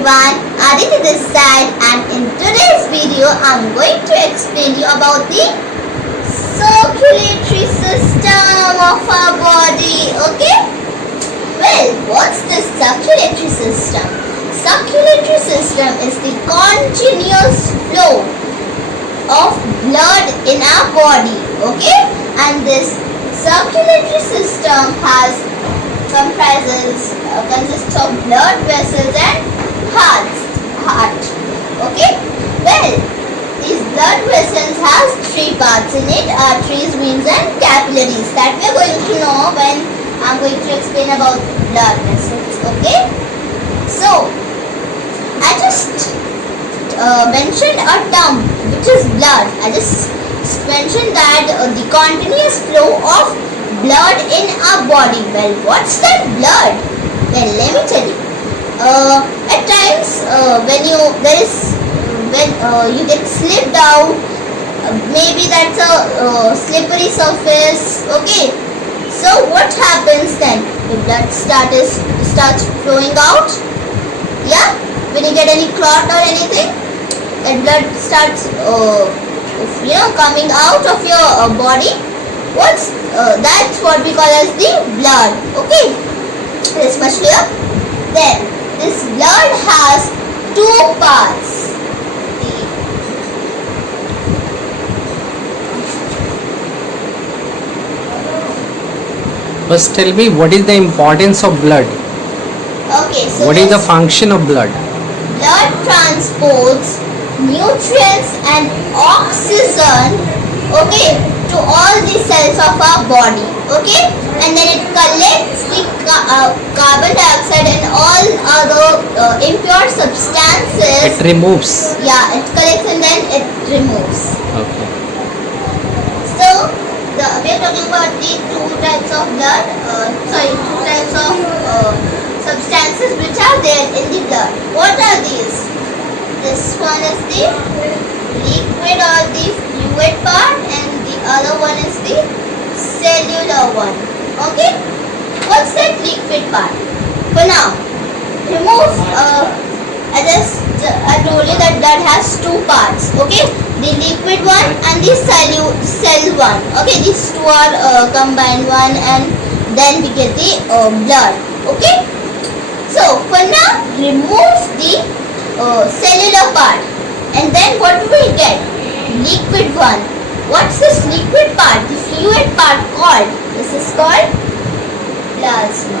everyone, Aditi this side, and in today's video I'm going to explain you about the circulatory system of our body. Okay? Well, what's the circulatory system? Circulatory system is the continuous flow of blood in our body. Okay? And this circulatory system consists of blood vessels and heart. Okay? Well, these blood vessels has three parts in it: arteries, veins and capillaries. That we are going to know when I'm going to explain about blood vessels. Okay? So, I just mentioned a term which is blood. I just mentioned that the continuous flow of blood in our body. Well, what's that blood? Well, let me tell you. At times, when you get slipped down, maybe that's a slippery surface. Okay. So what happens then? The blood starts flowing out. Yeah. When you get any clot or anything, that blood starts coming out of your body. That's what we call as the blood. Okay, this much clear. Then this blood has two parts. First tell me, what is the importance of blood? Okay, so what is the function of blood? Blood transports nutrients and oxygen, okay, to all the cells of our body, okay, and then it collects the carbon dioxide and all other impure substances. It removes. Yeah, it collects and then it removes. Okay. So we are talking about the two types of substances which are there in the blood. What are these? This one is the liquid or the fluid part, and the other one is the cellular one. Okay? What's that liquid part? For now, remove. I told you that blood has two parts. Okay? The liquid one and the cell one. Okay? These two are combined one, and then we get the blood. Okay? So for now, remove the cellular part, and then what we will get? Liquid one. What's this liquid part? The fluid part called? This is called plasma.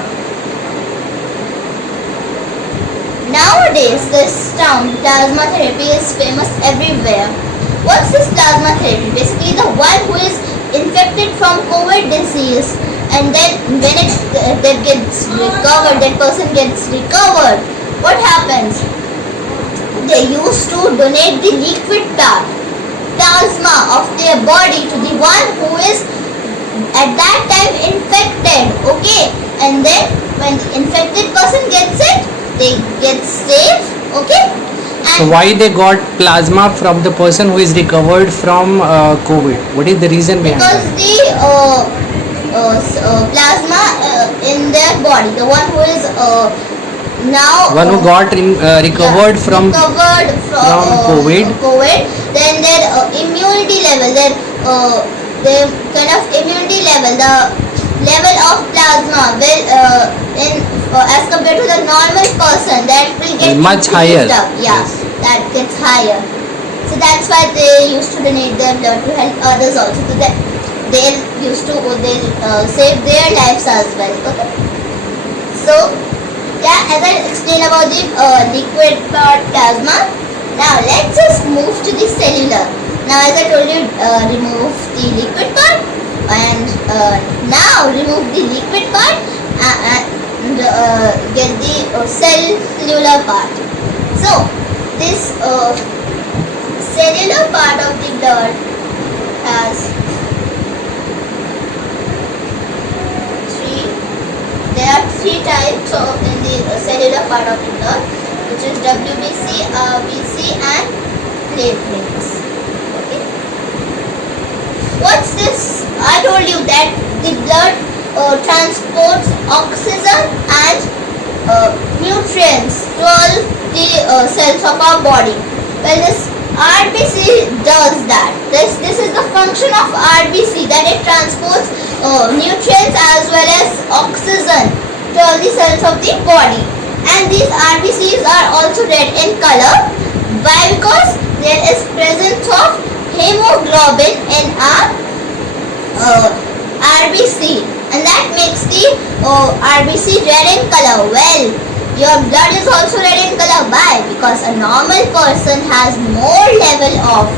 Nowadays, this term plasma therapy is famous everywhere. What's this plasma therapy? Basically, the one who is infected from COVID disease, and then when that person gets recovered, what happens? They used to donate the liquid plasma of their body to the one who is at that time infected. Okay, and then when the infected person gets it, they get saved. Okay. And so why they got plasma from the person who is recovered from COVID? What is the reason behind because that? The plasma in their body, the one who is now one who got recovered from COVID, then their immunity level, their kind of immunity level, the level of plasma as compared to the normal person, that will get much higher. Yeah, yes. That gets higher. So that's why they used to donate their blood to help others also. So that they save their lives as well. Okay. So yeah, as I explained about the liquid part plasma, now let's just move to the cellular. Now as I told you, remove the liquid part, and now remove the liquid part and get the cellular part. So this cellular part of the blood has there are three types in the cellular part of the blood, which is WBC, RBC and platelets. Okay. What's this? I told you that the blood transports oxygen and nutrients to all the cells of our body. Well, this RBC does that. This is the function of RBC, that it transports nutrients as well as oxygen to all the cells of the body. And these RBCs are also red in color. Why? Because there is presence of hemoglobin in our RBC, and that makes the RBC red in color. Well, your blood is also red in color. Why? Because a normal person has more level of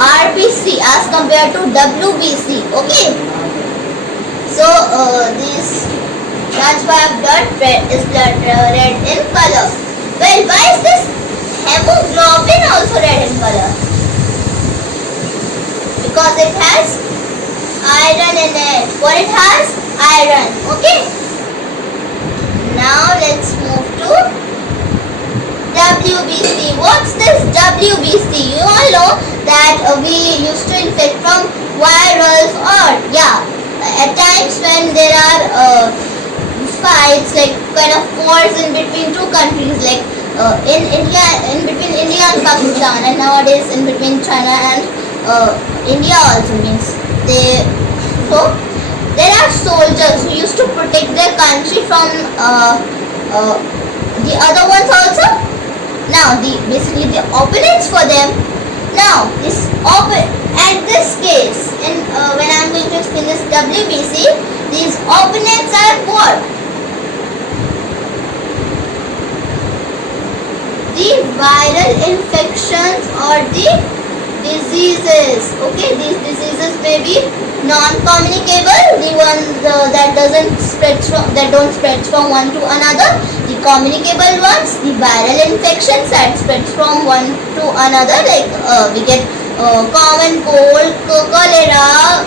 RBC as compared to WBC. Okay, so that's why blood is red in color. Well, why is this hemoglobin also red in color? Because it has iron in it. What it has? Iron. Okay. Now let's move to WBC. What's this WBC? You all know that we used to infect from virals, or at times when there are fights, like kind of wars in between two countries, like in between India and Pakistan, and nowadays in between China and India also, means so there are soldiers who used to protect their country from the other ones also. Now basically the opponents for them. Now at this case, when I am going to explain this WBC, these opponents are what? The viral infections or the diseases. Okay, these diseases may be non-communicable, the ones that don't spread from one to another. The communicable ones, the viral infections that spreads from one to another, like we get common cold, cholera,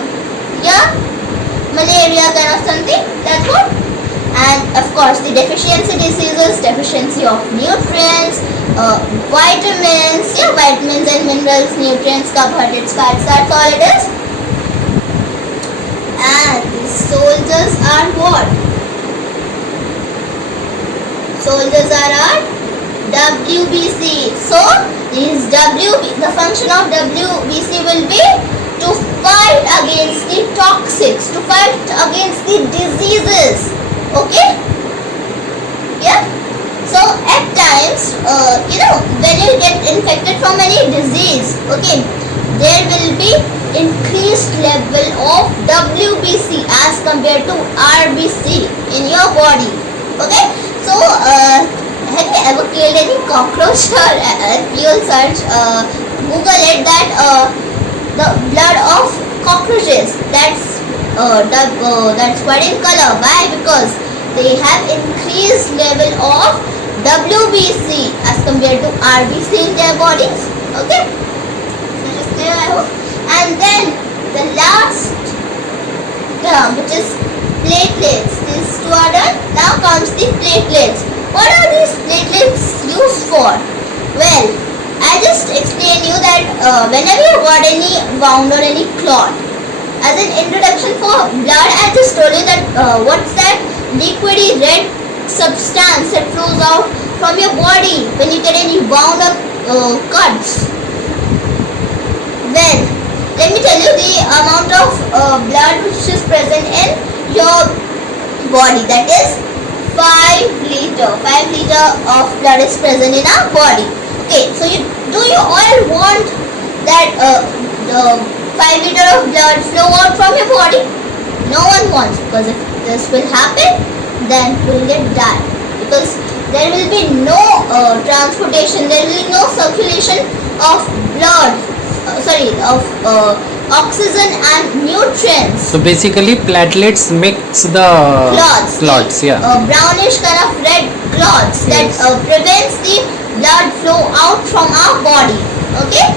malaria kind of something. That's what. And of course the deficiency diseases, deficiency of nutrients, vitamins and minerals, nutrients, carbohydrates, fats, that's all it is. And these soldiers are what? Soldiers are our WBC. So the function of WBC will be to fight against the toxics, to fight against the diseases. Okay? Yeah? So at times, when you get infected from any disease, okay, there will be increased level of WBC as compared to RBC in your body. Okay? So, have you ever killed any cockroach? Or you'll search, Google it, that the blood of cockroaches, that's white in color. Why? Because they have increased level of WBC as compared to RBC in their bodies. Okay? That is clear, I hope. And then the last term, which is platelets. These two are done. Now comes the platelets. What are these platelets used for? Well, I just explain you that whenever you got any wound or any clot, as an introduction for blood, I just told you that what's that liquidy red substance that flows out from your body when you get any wound up cuts. Then let me tell you the amount of blood which is present in your body. That is 5 liter. 5 liter of blood is present in our body. Okay, so do you all want that the 5 liter of blood flow out from your body? No one wants, because if this will happen, then we'll get died, because there will be no transportation, there will be no circulation of blood, of oxygen and nutrients. So basically platelets mix the clots, yeah. Brownish kind of red clots, yes, that prevents the blood flow out from our body. Okay?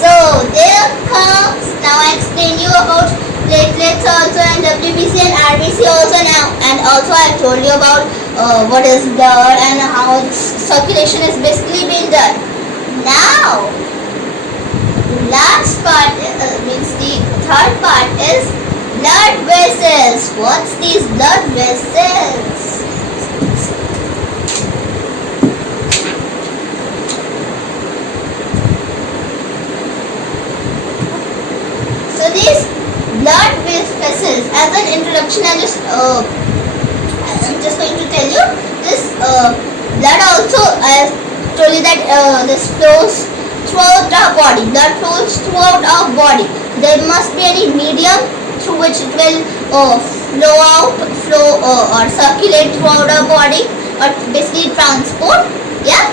So there comes, now I explain you about platelets also, and WBC and RBC also now, and also I told you about what is blood and how circulation is basically being done. Now the last part means the third part is blood vessels. What's these blood vessels? function I'm just going to tell you. This blood also, I told you that this flows throughout our body. Blood flows throughout our body. There must be any medium through which it will flow or circulate throughout our body, or basically transport. Yeah,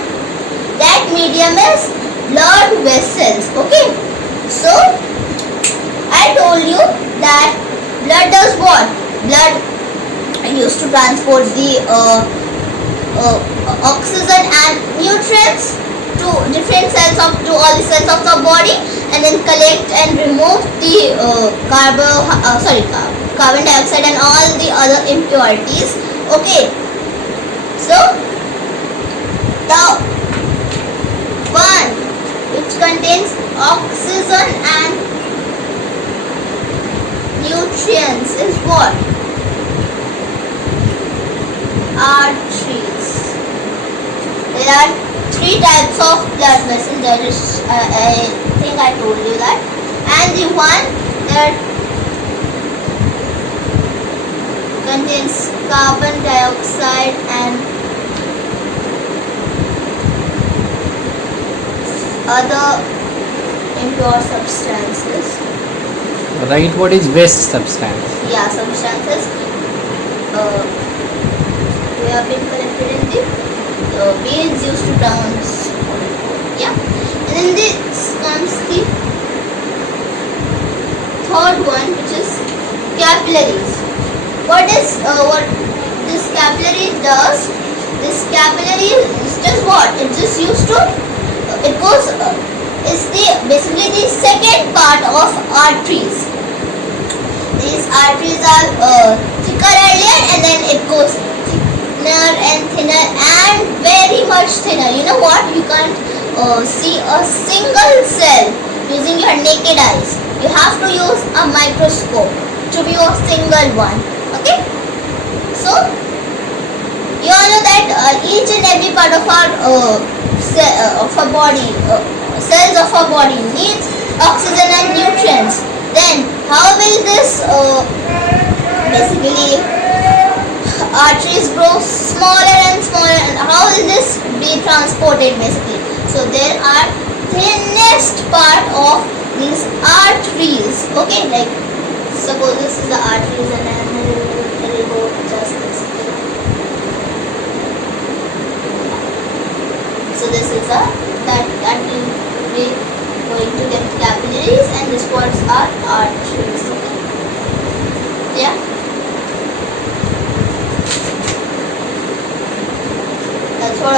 that medium is blood vessels. Okay, so I told you that blood does what? Blood used to transport the oxygen and nutrients to different cells to all the cells of the body, and then collect and remove the carbon dioxide and all the other impurities. Okay, so the one which contains oxygen and nutrients is what? Arteries. There are three types of blood vessels. There is, I think I told you that, and the one that contains carbon dioxide and other impure substances. Right, what is waste substance? Yeah, substances we have been collected in the veins used to transport. Yeah, and then this comes the third one, which is capillaries. What this capillary does? This capillary does what? It just used to. It goes. Is basically the second part of arteries. These arteries are thicker earlier, and then it goes thinner and thinner and very much thinner. You know what? You can't see a single cell using your naked eyes. You have to use a microscope to view a single one. Okay? So you all know that each and every part of our body, cells of our body needs oxygen and nutrients. Then how will this basically arteries grow smaller and smaller, and how will this be transported basically? So there are thinnest part of these arteries. Okay, like suppose this is the arteries, and then it will go just this. So this is that will be going to get capillaries, and this parts are arteries. Yeah. That's all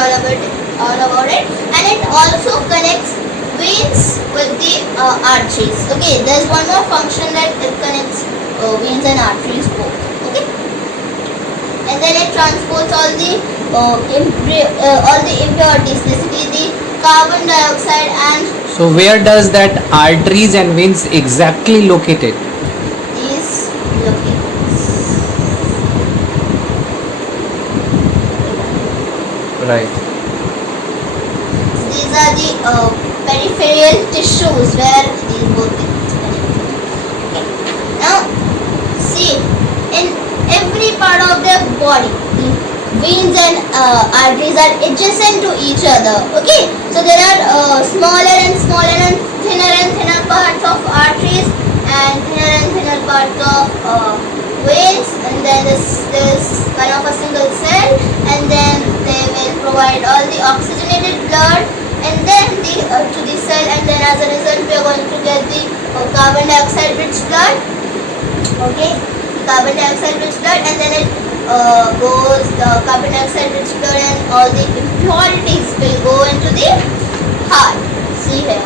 about it. And it also connects veins with the arteries. Okay, there's one more function that it connects veins and arteries both. Okay, and then it transports all the impurities, basically the carbon dioxide and. So where does that arteries and veins exactly located? These locations. Right. These are the peripheral tissues where these both things connect. Okay. Now, see, in every part of the body, the veins and arteries are adjacent to each other. Okay, so there are smaller and thinner parts of arteries, and thinner parts of veins, and then this kind of a single cell, and then they will provide all the oxygenated blood, and then to the cell, and then as a result we are going to get the carbon dioxide rich blood. Okay, carbon dioxide rich blood, and then it goes the carbon dioxide rich blood, and all the impurities will go into the heart. See here,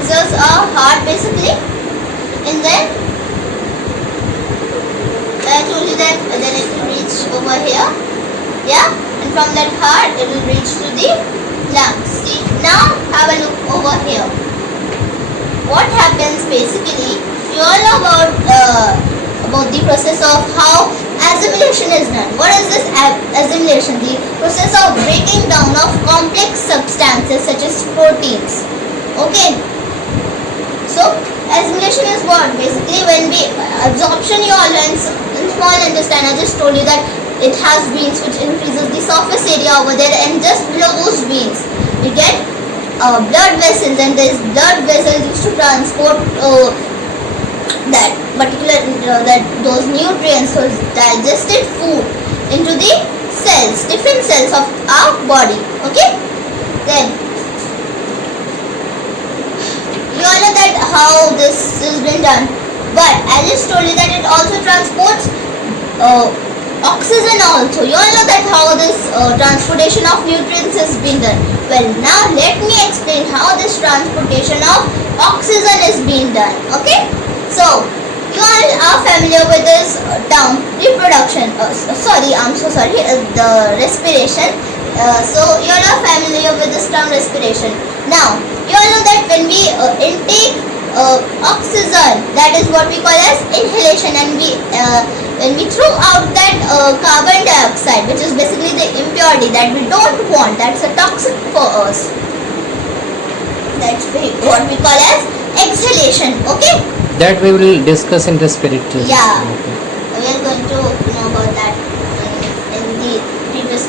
this is our heart basically, and then I told you that then it will reach over here. Yeah, and from that heart it will reach to the lungs. See, now have a look over here. What happens basically, you all know about the process of how assimilation is done. What is this assimilation? The process of breaking down of complex substances such as proteins. Okay, so assimilation is what? Basically when we absorption you all in small intestine. I just told you that it has veins which increases the surface area over there, and just below those veins we get blood vessels, and this blood vessels used to transport that particular those nutrients, those digested food into the cells, different cells of our body. Okay, then you all know that how this has been done, but I just told you that it also transports oxygen also. You all know that how this transportation of nutrients has been done. Well, now let me explain how this transportation of oxygen is being done. Okay, so you all are familiar with this term reproduction. I'm so sorry, the respiration. So you all are familiar with this term respiration. Now you all know that when we intake oxygen, that is what we call as inhalation, and when we throw out that carbon dioxide, which is basically the impurity that we don't want, that's a toxic for us, that's what we call as exhalation. Okay, That we will discuss in respiratory system. Yeah. Okay. we are going to know about that in the previous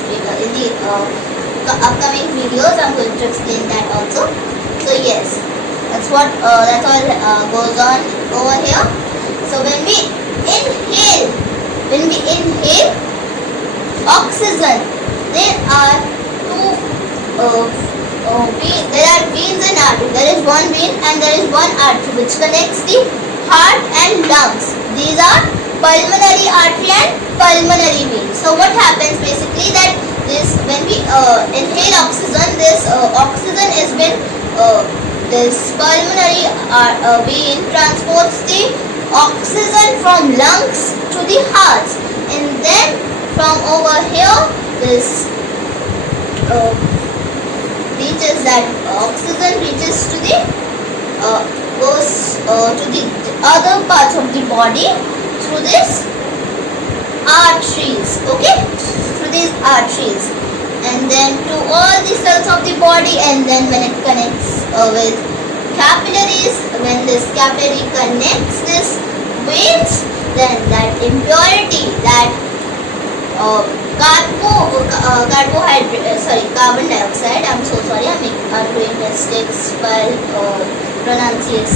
upcoming videos. I'm going to explain that also. So yes, that's what that all goes on over here. So when we inhale oxygen, there are veins and arteries. There is one vein and there is one artery which connects the heart and lungs. These are pulmonary artery and pulmonary vein. So what happens basically that this, when we inhale oxygen, this oxygen is when this pulmonary vein transports the oxygen from lungs to the heart, and then from over here this reaches, that oxygen reaches to the goes to the other parts of the body through this arteries. Okay, through these arteries, and then to all the cells of the body, and then when it connects with capillaries, when this capillary connects this veins, then that impurity, that carbon dioxide, I'm so sorry, I'm doing mistakes while pronunciating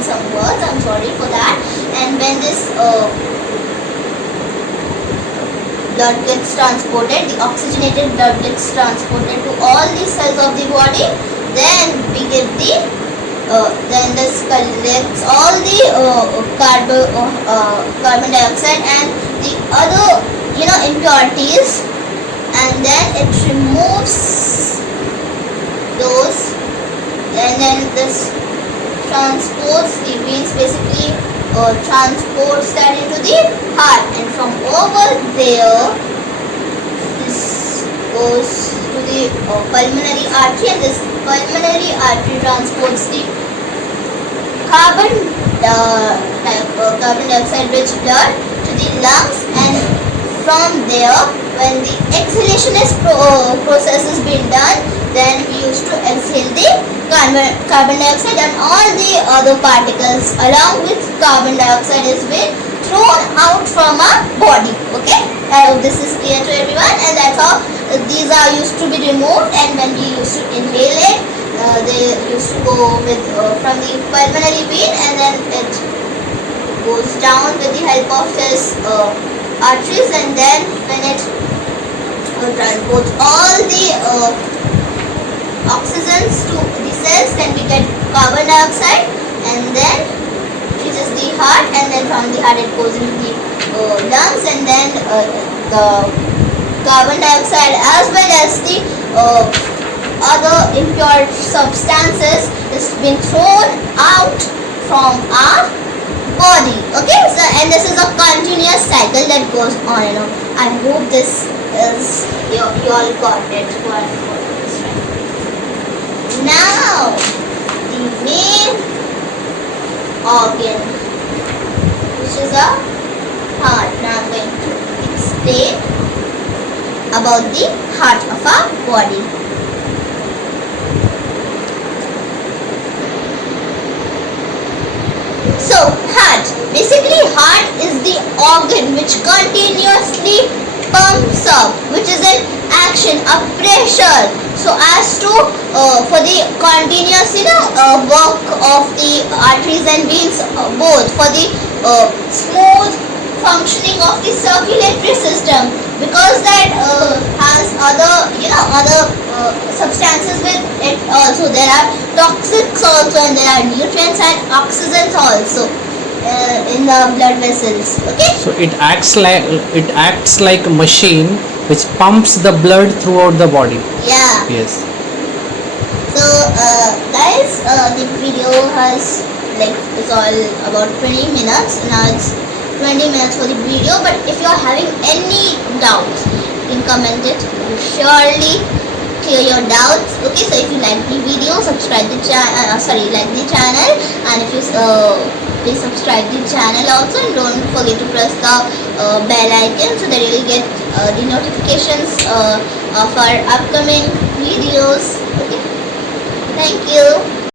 some words, I'm sorry for that. And when this blood gets transported, the oxygenated blood gets transported to all the cells of the body, then we give the then this collects all the carbon dioxide and the other impurities, and then it removes those, and then this transports the veins, basically transports that into the heart, and from over there this goes to the pulmonary artery, and this pulmonary artery transports the carbon dioxide rich blood to the lungs, and from there when the exhalation process is being done, then we used to exhale the carbon dioxide, and all the other particles along with carbon dioxide is being thrown out from our body. Okay, I hope this is clear to everyone, and that's how these are used to be removed. And when we used to inhale it, they used to go with from the pulmonary vein, and then it goes down with the help of this arteries, and then when it transports all the oxygens to the cells, then we get carbon dioxide, and then reaches the heart, and then from the heart it goes into the lungs, and then the carbon dioxide as well as the other impure substances is being thrown out from our body. Okay, so and this is a continuous cycle that goes on and on. I hope this is you all got it. Now the main organ, which is a heart. Now I'm going to explain about the heart of our body. So heart. Basically heart is the organ which continuously pumps up, which is an action, a pressure, so as to for the continuous work of the arteries and veins, both for the smooth functioning of the circulatory system, because that has other substances with it also. There are toxics also, and there are nutrients and oxygens also in the blood vessels. Okay. So it acts like a machine which pumps the blood throughout the body. Yeah. Yes. So guys, the video has it's all about 20 minutes. Now it's 20 minutes for the video, but if you are having any doubts, you can comment it. We'll surely clear your doubts. Okay, so if you like the video, subscribe the channel. Like the channel, and if you please subscribe the channel also, and don't forget to press the bell icon so that you will get the notifications of our upcoming videos. Okay, thank you.